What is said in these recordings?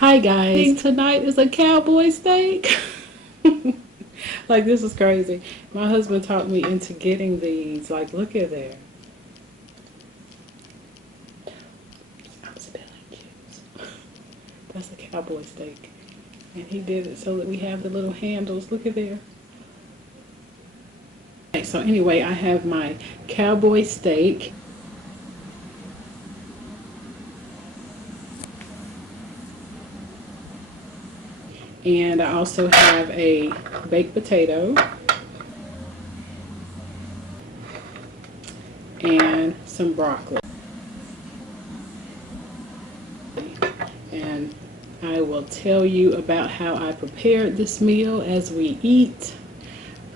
Hi guys, tonight is a cowboy steak. Like, this is crazy. My husband talked me into getting these. Like, look at there. I'm spilling juice. That's a cowboy steak. And he did it so that we have the little handles. Look at there. Okay, so anyway, I have my cowboy steak. And I also have a baked potato and some broccoli. And I will tell you about how I prepared this meal as we eat.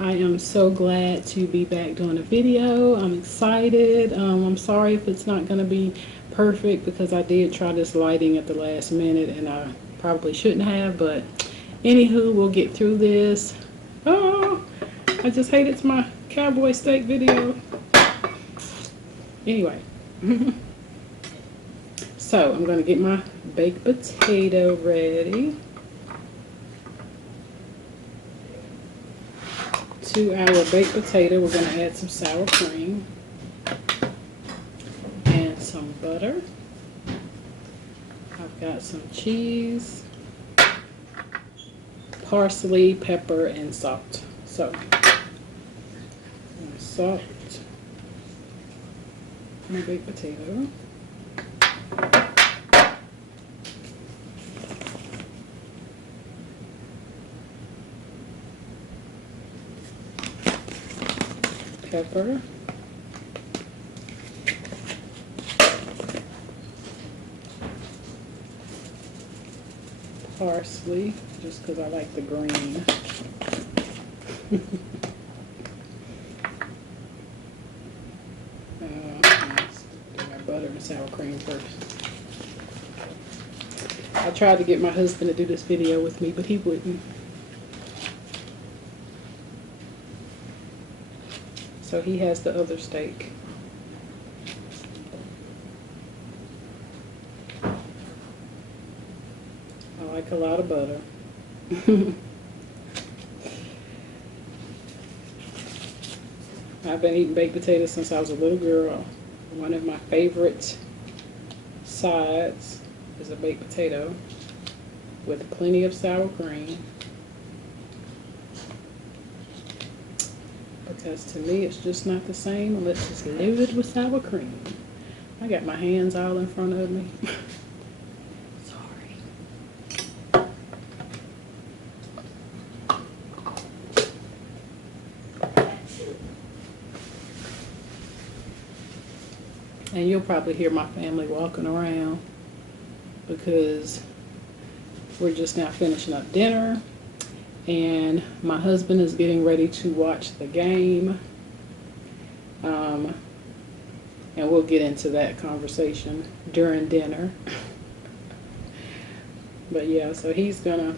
I am so glad to be back doing a video. I'm excited. I'm sorry if it's not going to be perfect because I did try this lighting at the last minute and I probably shouldn't have, but anywho, we'll get through this. Oh, I just hate it's my cowboy steak video. Anyway, so I'm going to get my baked potato ready. To our baked potato, we're going to add some sour cream and some butter. I've got some cheese, parsley, pepper, and salt. So, salt my baked potato. Pepper. Parsley, just because I like the green. Let's do my butter and sour cream first. I tried to get my husband to do this video with me, but he wouldn't. So he has the other steak. I like a lot of butter. I've been eating baked potatoes since I was a little girl. One of my favorite sides is a baked potato with plenty of sour cream. Because to me it's just not the same unless it's loaded with sour cream. I got my hands all in front of me. Sorry. And you'll probably hear my family walking around because we're just now finishing up dinner. And my husband is getting ready to watch the game. And we'll get into that conversation during dinner. But yeah, so he's gonna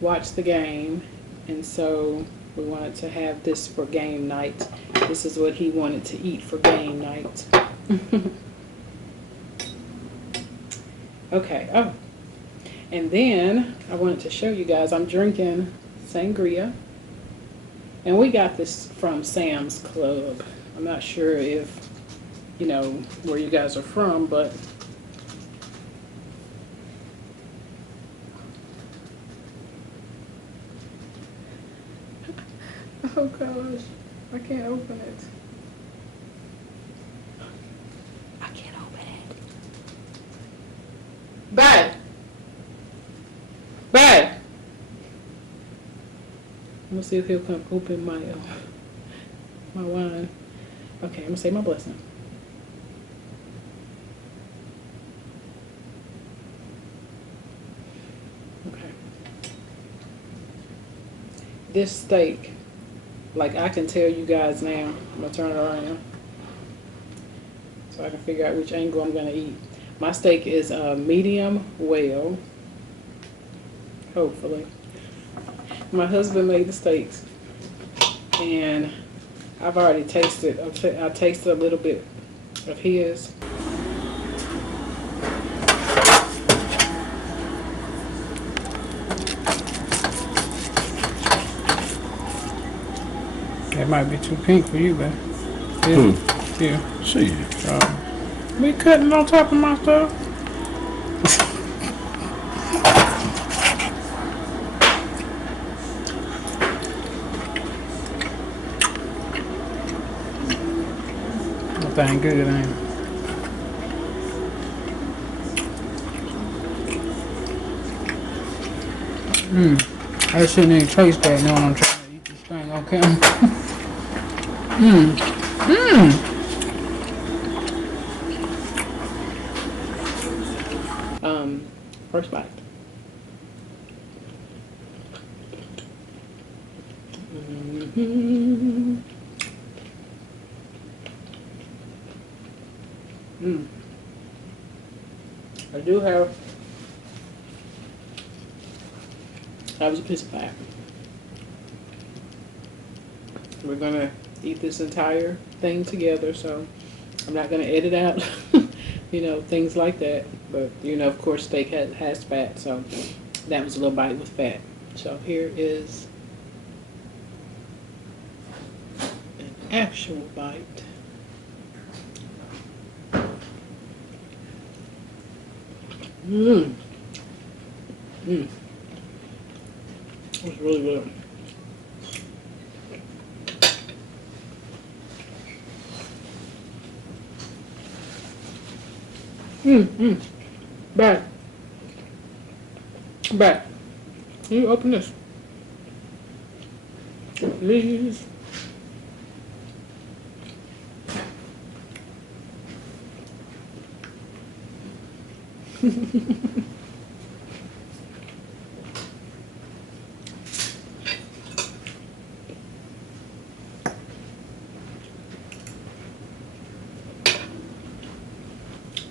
watch the game. And so we wanted to have this for game night. This is what he wanted to eat for game night. Okay, oh. And then I wanted to show you guys, I'm drinking sangria. And we got this from Sam's Club. I'm not sure if, you know, where you guys are from, but oh gosh, I can't open it. I can't open it. Bad. Bad. I'm gonna see if he'll come open my my wine. Okay, I'm gonna say my blessing. Okay. This steak, like, I can tell you guys now. I'm gonna turn it around so I can figure out which angle I'm gonna eat. My steak is medium well, hopefully. My husband made the steaks, and I've already tasted. I tasted a little bit of his. It might be too pink for you, but yeah. Yeah. See. We cutting on top of my stuff. That thing good, ain't it? I shouldn't even taste that knowing I'm trying to eat this thing on camera. First bite. I do have that was a piece of pie. We're gonna eat this entire thing together, so I'm not gonna edit out you know, things like that. But you know, of course, steak has fat, so that was a little bite with fat. So here is an actual bite. It's really good. Back. Back. Can you open this? Please.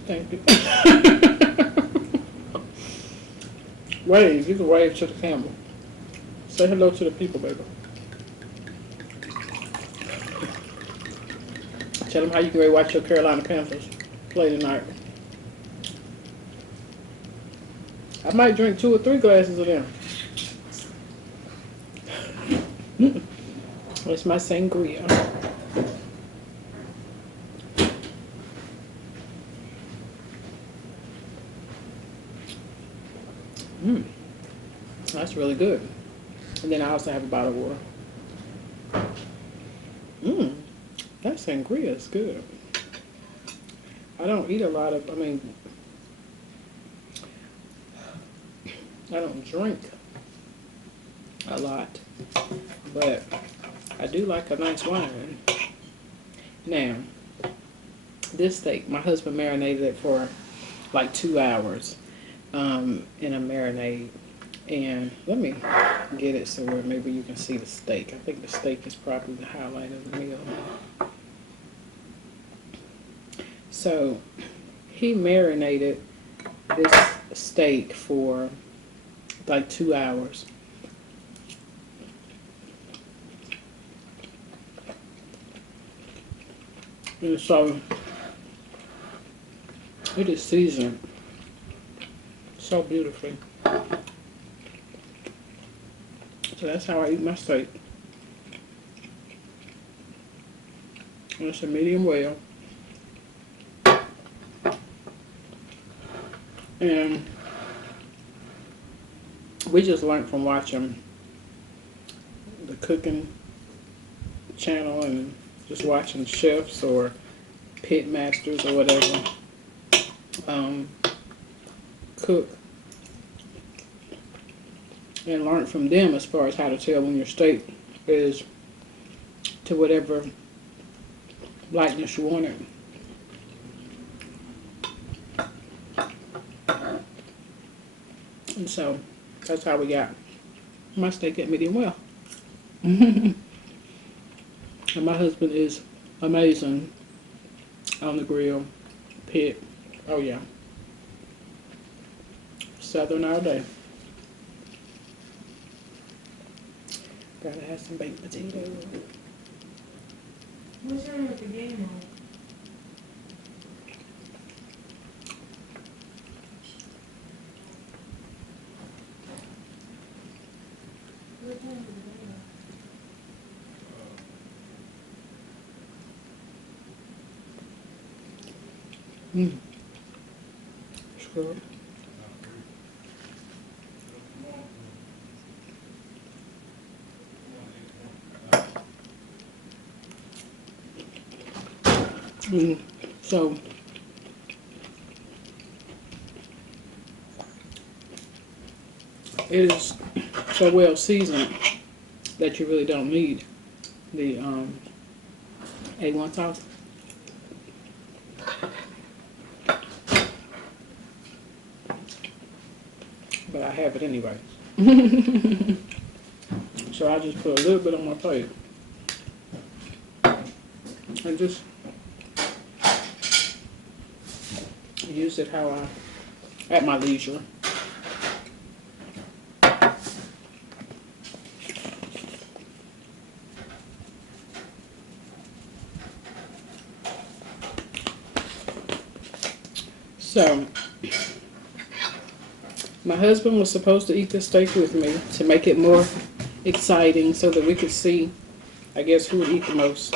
Thank you. Wave. You can wave to the camera. Say hello to the people, baby. Tell them how you can ready to watch your Carolina Panthers play tonight. I might drink 2 or 3 glasses of them. That's my sangria. That's really good. And then I also have a bottle of water. That sangria is good. I don't eat a lot of, I don't drink a lot, but I do like a nice wine. Now, this steak, my husband marinated it for like 2 hours in a marinade. And let me get it so where maybe you can see the steak. I think the steak is probably the highlight of the meal. So he marinated this steak for like 2 hours. And so it is seasoned so beautifully. So that's how I eat my steak. And it's a medium well. And we just learned from watching the cooking channel and just watching chefs or pit masters or whatever cook, and learn from them as far as how to tell when your steak is to whatever lightness you want it. And so that's how we got my steak at medium well. And my husband is amazing on the grill, pit. Oh yeah, Southern all day. Gotta have some baked potatoes. What's wrong with the game mode? What time is it? Mm. Sure. Mm. So it is so well seasoned that you really don't need the A1 sauce. But I have it anyway. So I just put a little bit on my plate and just use it how at my leisure. So my husband was supposed to eat this steak with me to make it more exciting so that we could see, I guess, who would eat the most.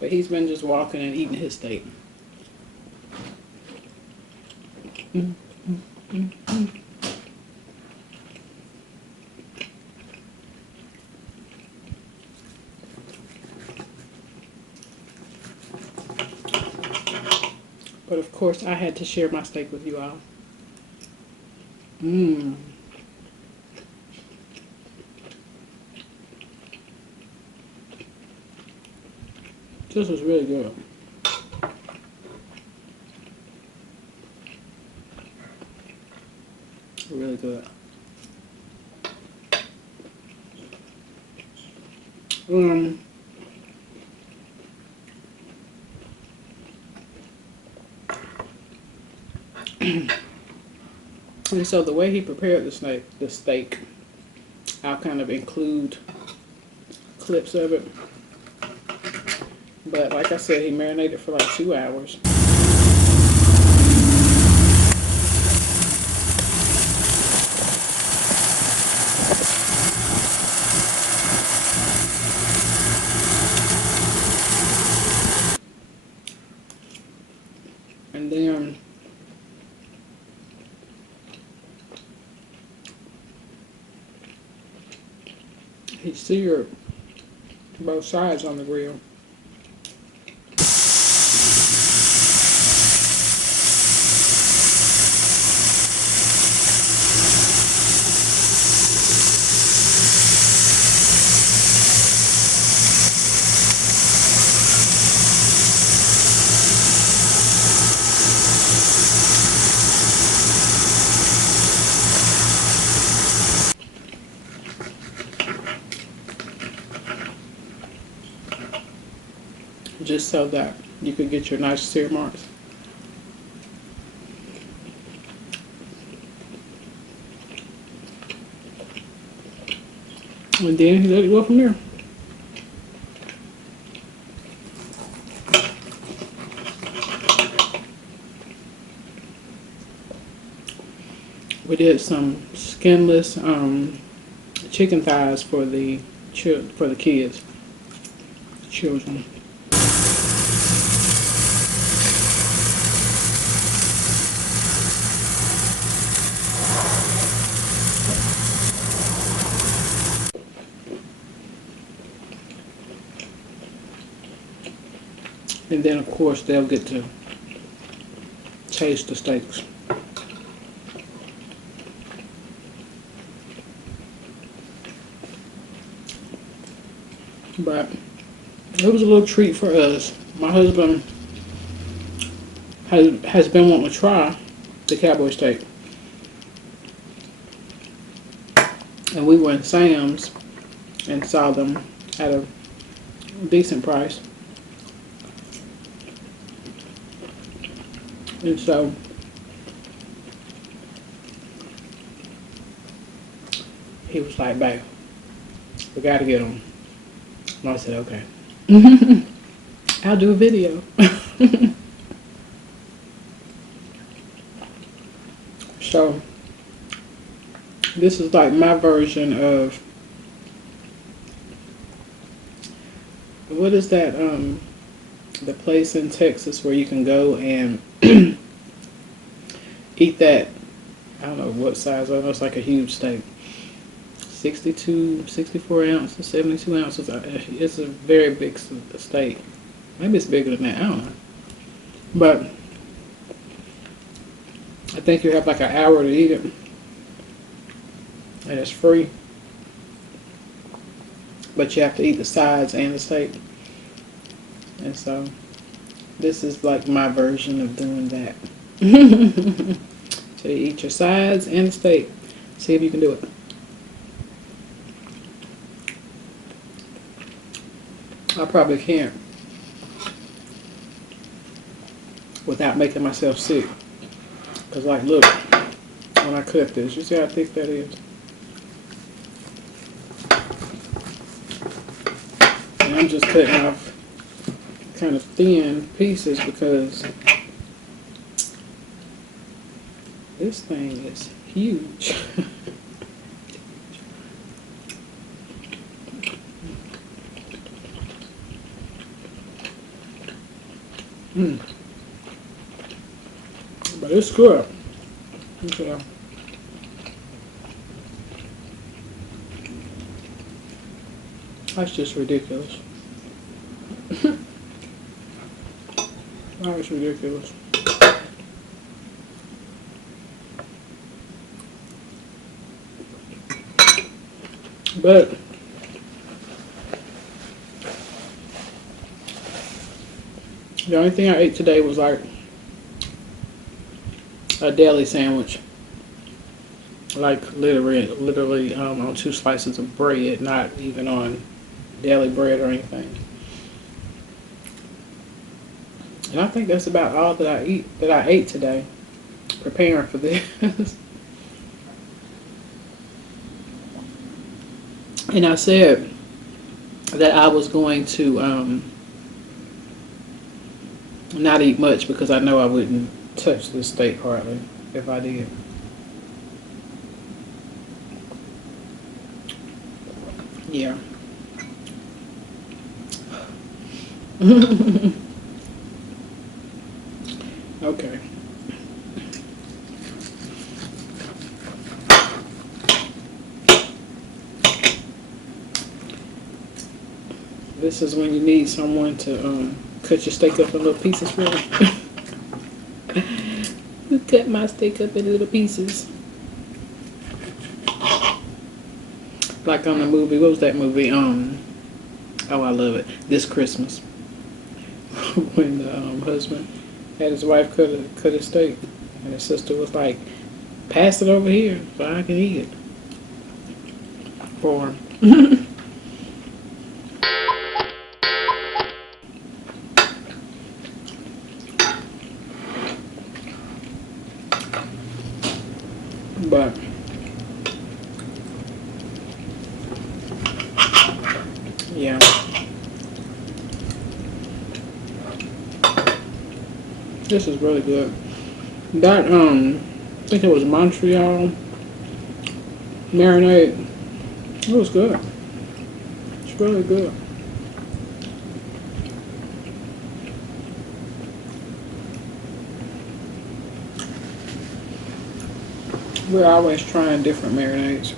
But he's been just walking and eating his steak. But of course, I had to share my steak with you all. Mmm. This is really good. Really good. And so the way he prepared the steak, I'll kind of include clips of it. But like I said, he marinated for like 2 hours. And then he seared both sides on the grill. Just so that you could get your nice sear marks. And then he let it go from there. We did some skinless chicken thighs for the kids, children. And then, of course, they'll get to taste the steaks. But it was a little treat for us. My husband has been wanting to try the Cowboy Steak. And we went to Sam's and saw them at a decent price. And so he was like, babe, we gotta get them. And I said, okay. I'll do a video. So this is like my version of, what is that, the place in Texas where you can go and eat that. I don't know what size. I know it's like a huge steak. 62, 64 ounces, 72 ounces. It's a very big steak. Maybe it's bigger than that. I don't know. But I think you have like an hour to eat it. And it's free. But you have to eat the sides and the steak. And so this is like my version of doing that. So you eat your sides and the steak. See if you can do it. I probably can't without making myself sick. Because like, look, when I cut this, you see how thick that is? And I'm just cutting off kind of thin pieces because this thing is huge. But it's good. Okay. That's just ridiculous. That's ridiculous. But the only thing I ate today was like a deli sandwich. Like literally on 2 slices of bread, not even on deli bread or anything. And I think that's about all that I ate today, preparing for this. And I said that I was going to not eat much because I know I wouldn't touch this steak hardly if I did. Yeah. Okay. This is when you need someone to cut your steak up in little pieces for you. You cut my steak up in little pieces. Like on the movie, what was that movie? Oh, I love it. This Christmas. When the husband had his wife cut his steak, and his sister was like, "Pass it over here so I can eat it." For him. But yeah. This is really good. That I think it was Montreal marinade. It was good. It's really good. We're always trying different marinades.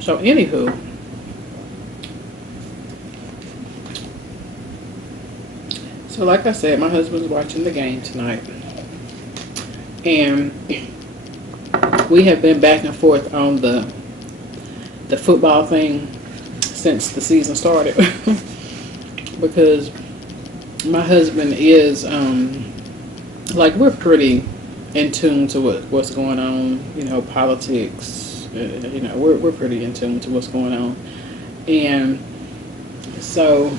So anywho, so like I said, my husband's watching the game tonight, and we have been back and forth on the football thing since the season started. Because my husband is like, we're pretty in tune to what's going on, you know, politics. You know, we're pretty in tune to what's going on, and so,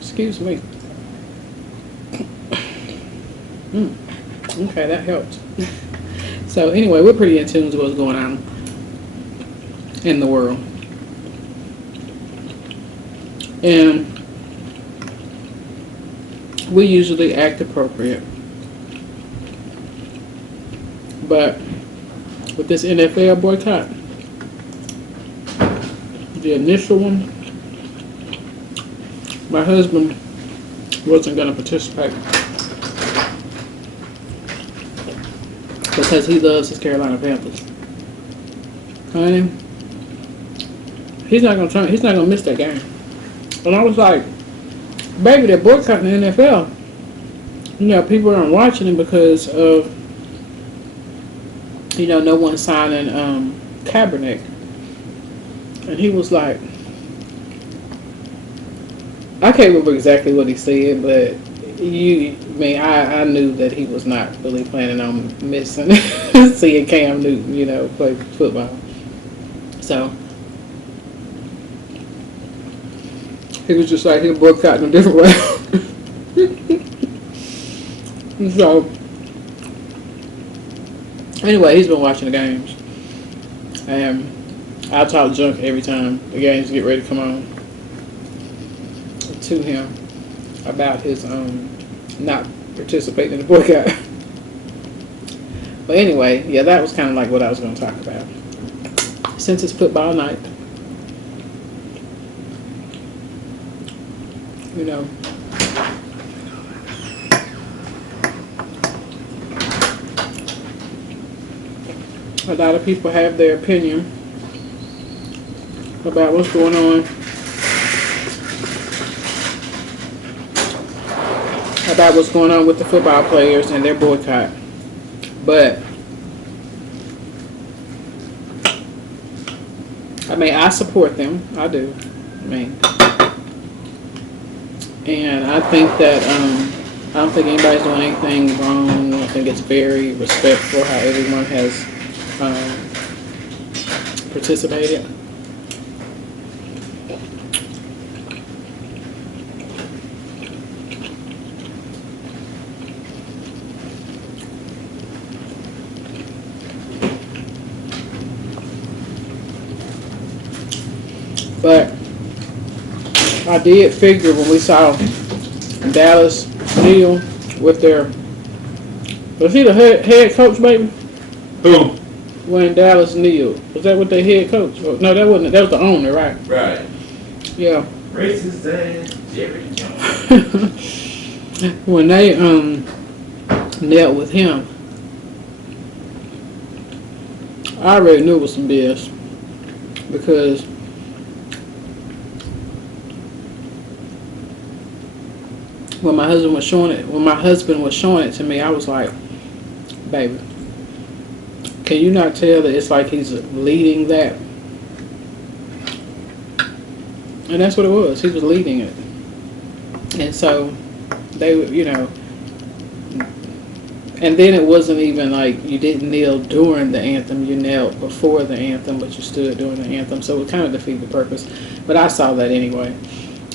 excuse me. Okay, that helped. So anyway, we're pretty in tune to what's going on in the world, And we usually act appropriate. But with this NFL boycott, the initial one, my husband wasn't going to participate because he loves his Carolina Panthers. Honey, he's not gonna miss that game. And I was like, baby, they're boycotting the NFL. You know, people aren't watching it because of, you know, no one signing Kaepernick. And he was like, I can't remember exactly what he said, but I knew that he was not really planning on missing seeing Cam Newton, you know, play football. So he was just like, he'll boycott in a different way. So anyway, he's been watching the games, and I talk junk every time the games get ready to come on to him about his not participating in the boycott. But anyway, yeah, that was kind of like what I was going to talk about. Since it's football night, you know, a lot of people have their opinion about what's going on, with the football players and their boycott. But I mean, I support them. I do. I mean, and I think that I don't think anybody's doing anything wrong. I think it's very respectful how everyone has participated. But I did figure when we saw Dallas kneel with their, was he the head coach, baby? Who? When Dallas kneeled, was that what their head coach? Oh, no, that wasn't. That was the owner, right? Right. Yeah. Racist ass Jerry Jones. When they knelt with him, I already knew it was some BS because when my husband was showing it to me, I was like, baby, can you not tell that it's like he's leading that? And that's what it was. He was leading it. And so they would, you know, and then it wasn't even like you didn't kneel during the anthem. You knelt before the anthem, but you stood during the anthem. So it kind of defeated the purpose. But I saw that anyway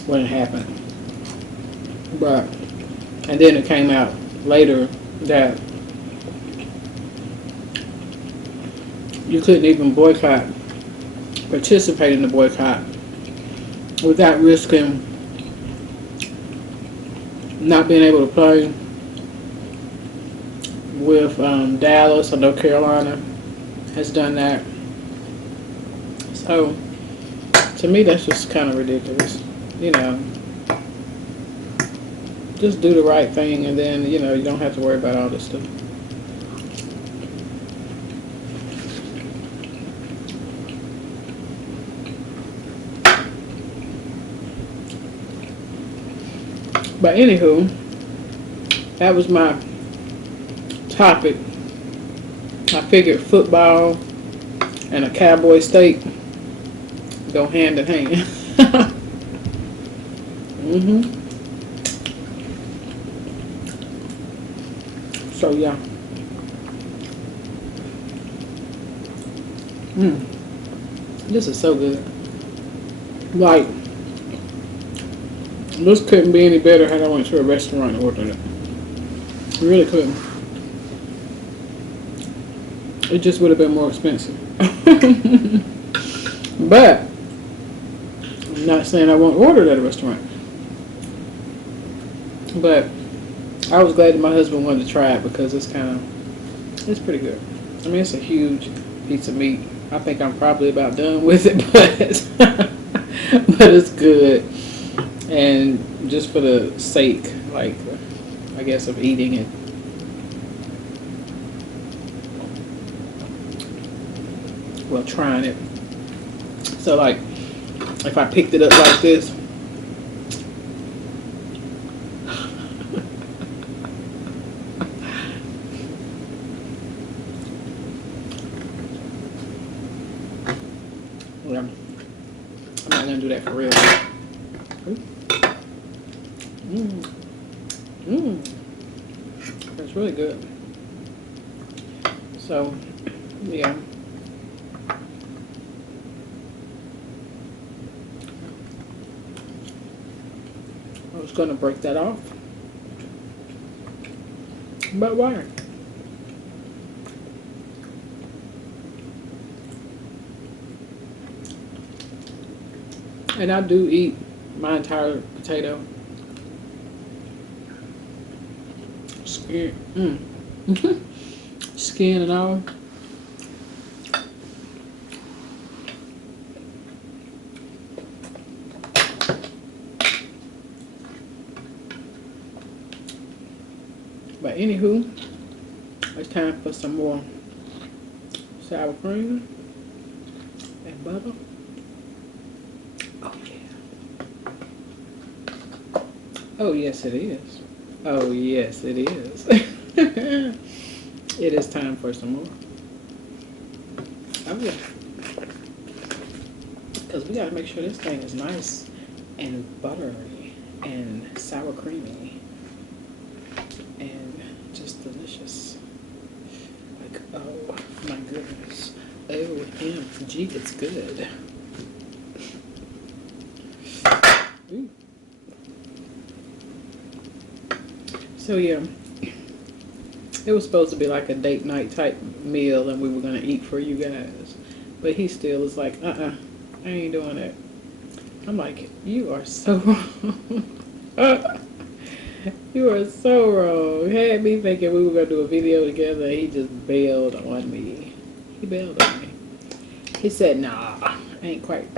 when it happened. But, and then it came out later that you couldn't even participate in the boycott without risking not being able to play with Dallas. I know Carolina has done that. So, to me, that's just kind of ridiculous. You know, just do the right thing, and then, you know, you don't have to worry about all this stuff. But anywho, that was my topic. I figured football and a Cowboy Steak go hand in hand. So yeah. This is so good. Like, this couldn't be any better had I went to a restaurant and ordered it. It really couldn't. It just would have been more expensive. But Not saying I won't order it at a restaurant, but I was glad that my husband wanted to try it because it's pretty good. I mean, it's a huge piece of meat. I think I'm probably about done with it, but but it's good. And just for the sake, like, I guess, of eating it. Well, trying it. So, like, if I picked it up like this, well, I'm not gonna do that for real. That's really good. So, yeah. I was gonna break that off, but why? And I do eat my entire potato. Skin, skin and all. But anywho, it's time for some more sour cream and butter. Oh yeah. Oh yes it is. Oh yes it is. It is time for some more. Oh yeah. Because we gotta make sure this thing is nice and buttery and sour creamy and just delicious. Like, oh my goodness. OMG, it's good. Ooh. So yeah, it was supposed to be like a date night type meal and we were gonna eat for you guys. But he still is like, I ain't doing that. I'm like, you are so wrong. You are so wrong. He had me thinking we were going to do a video together. He just bailed on me. He bailed on me. He said, nah, I ain't quite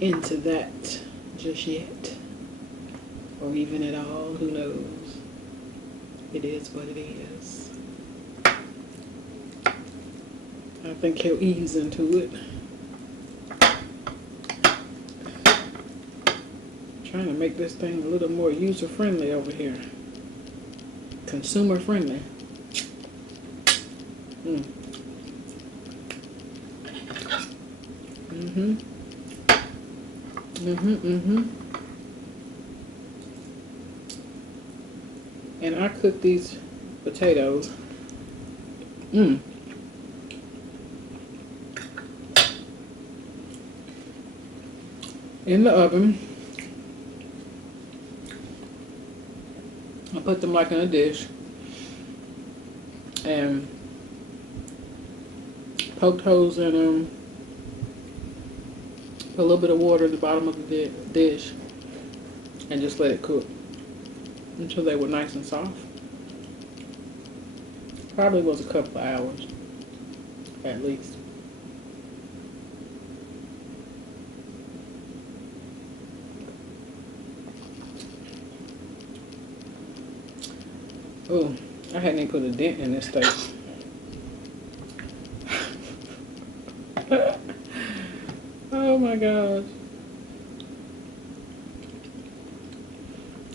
into that just yet. Or even at all. Who knows? It is what it is. I think he'll ease into it. Trying to make this thing a little more user-friendly over here. Consumer-friendly. And I cook these potatoes. In the oven. I put them like in a dish and poked holes in them, put a little bit of water at the bottom of the dish and just let it cook until they were nice and soft. Probably was a couple of hours at least. Oh, I hadn't even put a dent in this steak. Oh my gosh.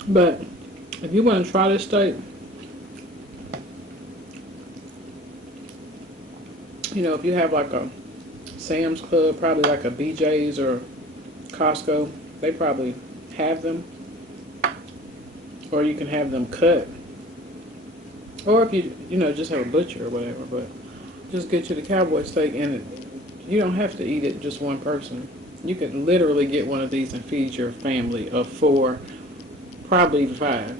But if you want to try this steak, you know, if you have like a Sam's Club, probably like a BJ's or Costco, they probably have them. Or you can have them cut. Or if you know, just have a butcher or whatever, but just get you the Cowboy Steak, and you don't have to eat it just one person. You could literally get one of these and feed your family of 4, probably even 5.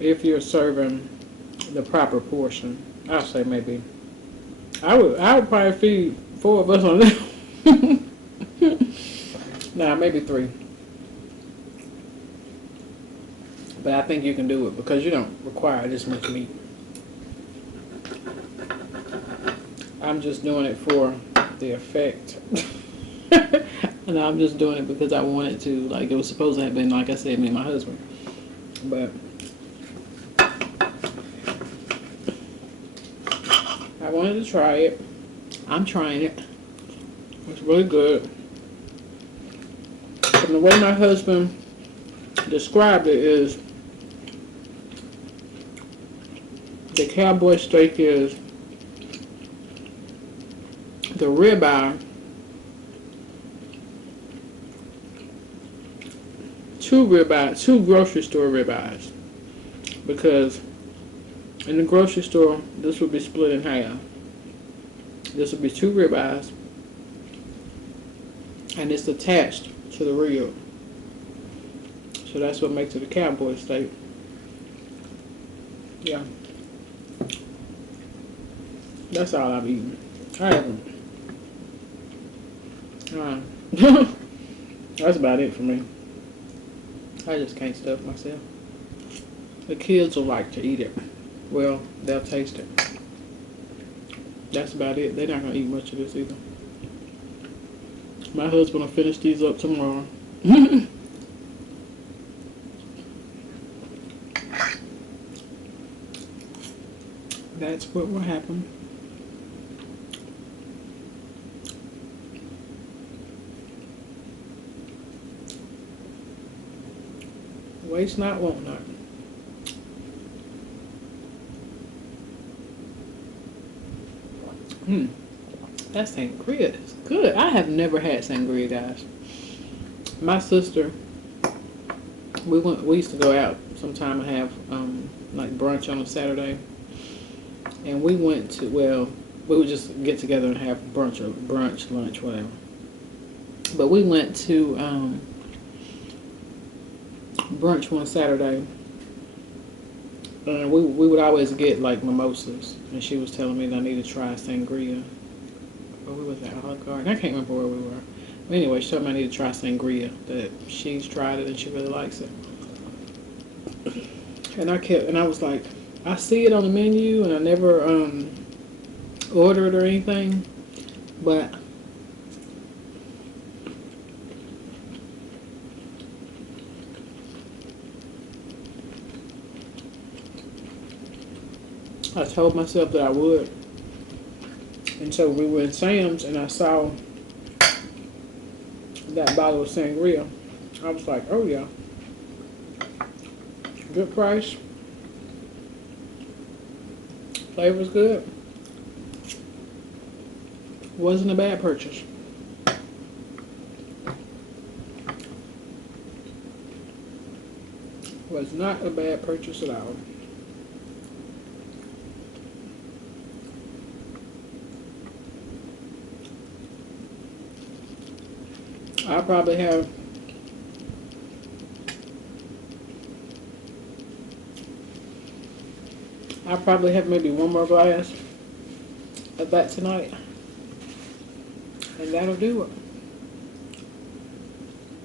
If you're serving the proper portion. I'll say maybe I would probably feed 4 of us on that. Nah, maybe 3. But I think you can do it because you don't require this much meat. I'm just doing it for the effect. And I'm just doing it because I wanted to. Like, it was supposed to have been, like I said, me and my husband. But I wanted to try it. I'm trying it. It's really good. From the way my husband described it is, the Cowboy Steak is the ribeye, 2 grocery store ribeyes, because in the grocery store this would be split in half. This would be 2 ribeyes, and it's attached to the rib, so that's what makes it a Cowboy Steak. Yeah, that's all I've eaten. I haven't. That's about it for me. I just can't stuff myself. The kids will like to eat it. Well, they'll taste it. That's about it. They're not going to eat much of this either. My husband will finish these up tomorrow. That's what will happen. Waste not, want not. That sangria is good. I have never had sangria, guys. My sister, we used to go out sometime and have like brunch on a Saturday, and we went to, well, we would just get together and have brunch, lunch, whatever. But we went to brunch one Saturday, and we would always get like mimosas, and she was telling me that I need to try sangria. But we was at Olive Garden. I can't remember where we were. But anyway, she told me I need to try sangria, that she's tried it and she really likes it. And I was like, I see it on the menu, and I never ordered or anything, but I told myself that I would. And so we were in Sam's, and I saw that bottle of sangria. I was like, oh yeah. Good price. Flavor's good. Wasn't a bad purchase. Was not a bad purchase at all. I probably have maybe one more glass of that tonight, and that'll do it.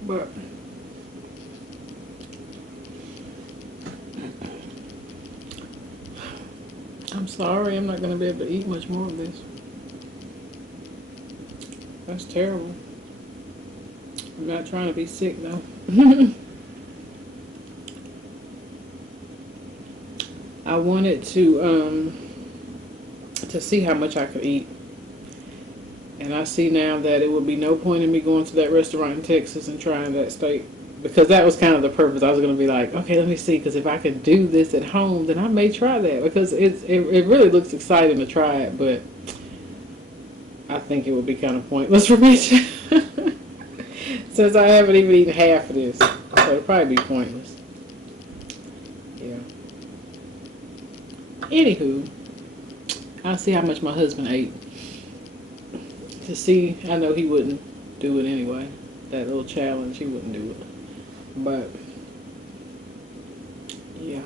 But I'm sorry, I'm not going to be able to eat much more of this. That's terrible. I'm not trying to be sick though. I wanted to see how much I could eat, and I see now that it would be no point in me going to that restaurant in Texas and trying that steak, because that was kind of the purpose. I was going to be like, okay, let me see, because if I could do this at home, then I may try that, because it really looks exciting to try it, but I think it would be kind of pointless for me to. Since I haven't even eaten half of this, so it'll probably be pointless. Yeah. Anywho, I'll see how much my husband ate. To see, I know he wouldn't do it anyway. That little challenge, he wouldn't do it. But, yeah.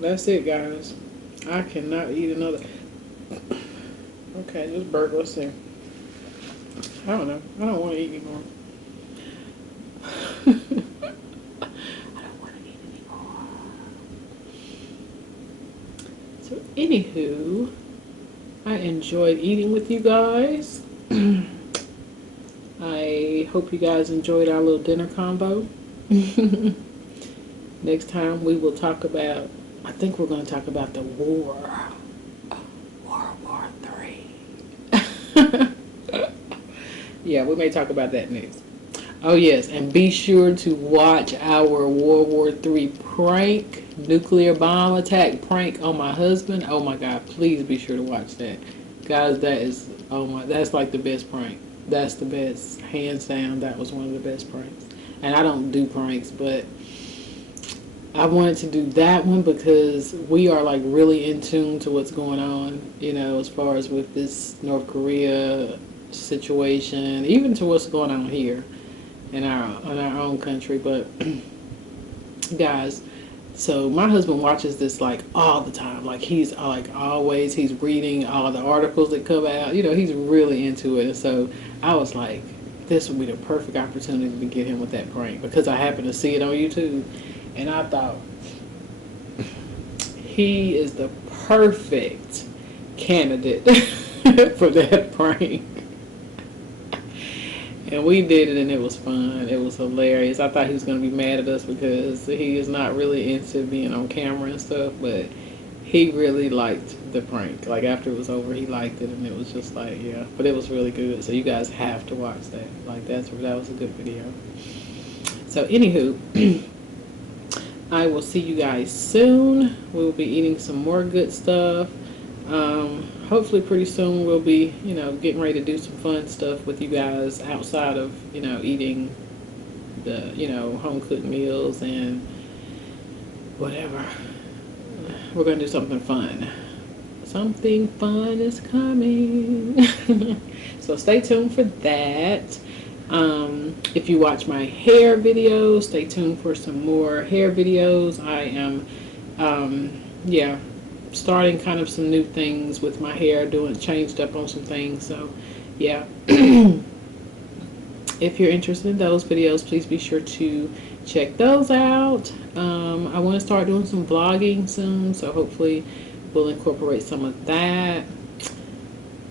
That's it, guys. I cannot eat another. Okay, this burger, let's see. I don't know. I don't want to eat anymore. I don't want to eat anymore. So, anywho, I enjoyed eating with you guys. I hope you guys enjoyed our little dinner combo. Next time we will talk about, I think we're going to talk about the war. World War III. Yeah, we may talk about that next. Oh yes, and be sure to watch our World War III prank, nuclear bomb attack prank on my husband. Oh my God, please be sure to watch that. Guys, that is, oh my, that's like the best prank. That's the best, hands down, that was one of the best pranks. And I don't do pranks, but I wanted to do that one because we are like really in tune to what's going on, you know, as far as with this North Korea situation, even to what's going on here in our own country. But guys, so my husband watches this like all the time. Like he's like always, he's reading all the articles that come out. You know, he's really into it. And so I was like, this would be the perfect opportunity to get him with that prank because I happened to see it on YouTube. And I thought, he is the perfect candidate for that prank. And we did it, and it was fun. It was hilarious. I thought he was going to be mad at us because he is not really into being on camera and stuff, but he really liked the prank. Like, after it was over, he liked it, and it was just like, yeah. But it was really good, so you guys have to watch that. Like, that was a good video. So, anywho, I will see you guys soon. We will be eating some more good stuff. Hopefully pretty soon we'll be, you know, getting ready to do some fun stuff with you guys outside of, you know, eating the, you know, home cooked meals and whatever. We're going to do something fun. Something fun is coming. So stay tuned for that. If you watch my hair videos, stay tuned for some more hair videos. I am, starting kind of some new things with my hair, changed up on some things. So, yeah. If you're interested in those videos, please be sure to check those out. I want to start doing some vlogging soon, so hopefully we'll incorporate some of that.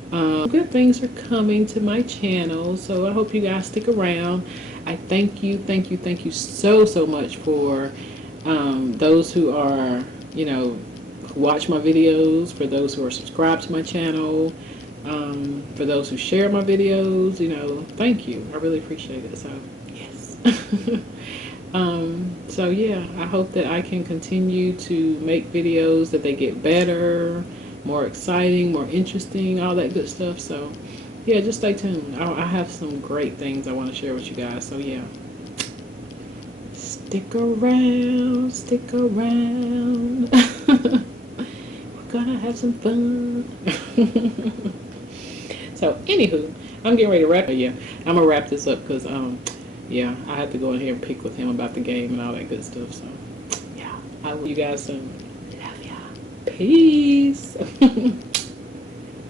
Good things are coming to my channel, so I hope you guys stick around. I thank you so much for those who are, you know, who watch my videos, for those who are subscribed to my channel, for those who share my videos. You know, thank you. I really appreciate it. So yes. So yeah, I hope that I can continue to make videos, that they get better, more exciting, more interesting, all that good stuff. So yeah, just stay tuned. I have some great things I want to share with you guys. So yeah, stick around. We're gonna have some fun. So anywho, I'm getting ready to wrap it. Yeah, I'm gonna wrap this up because yeah, I have to go in here and pick with him about the game and all that good stuff. So yeah, I love you guys soon. Love ya. Peace.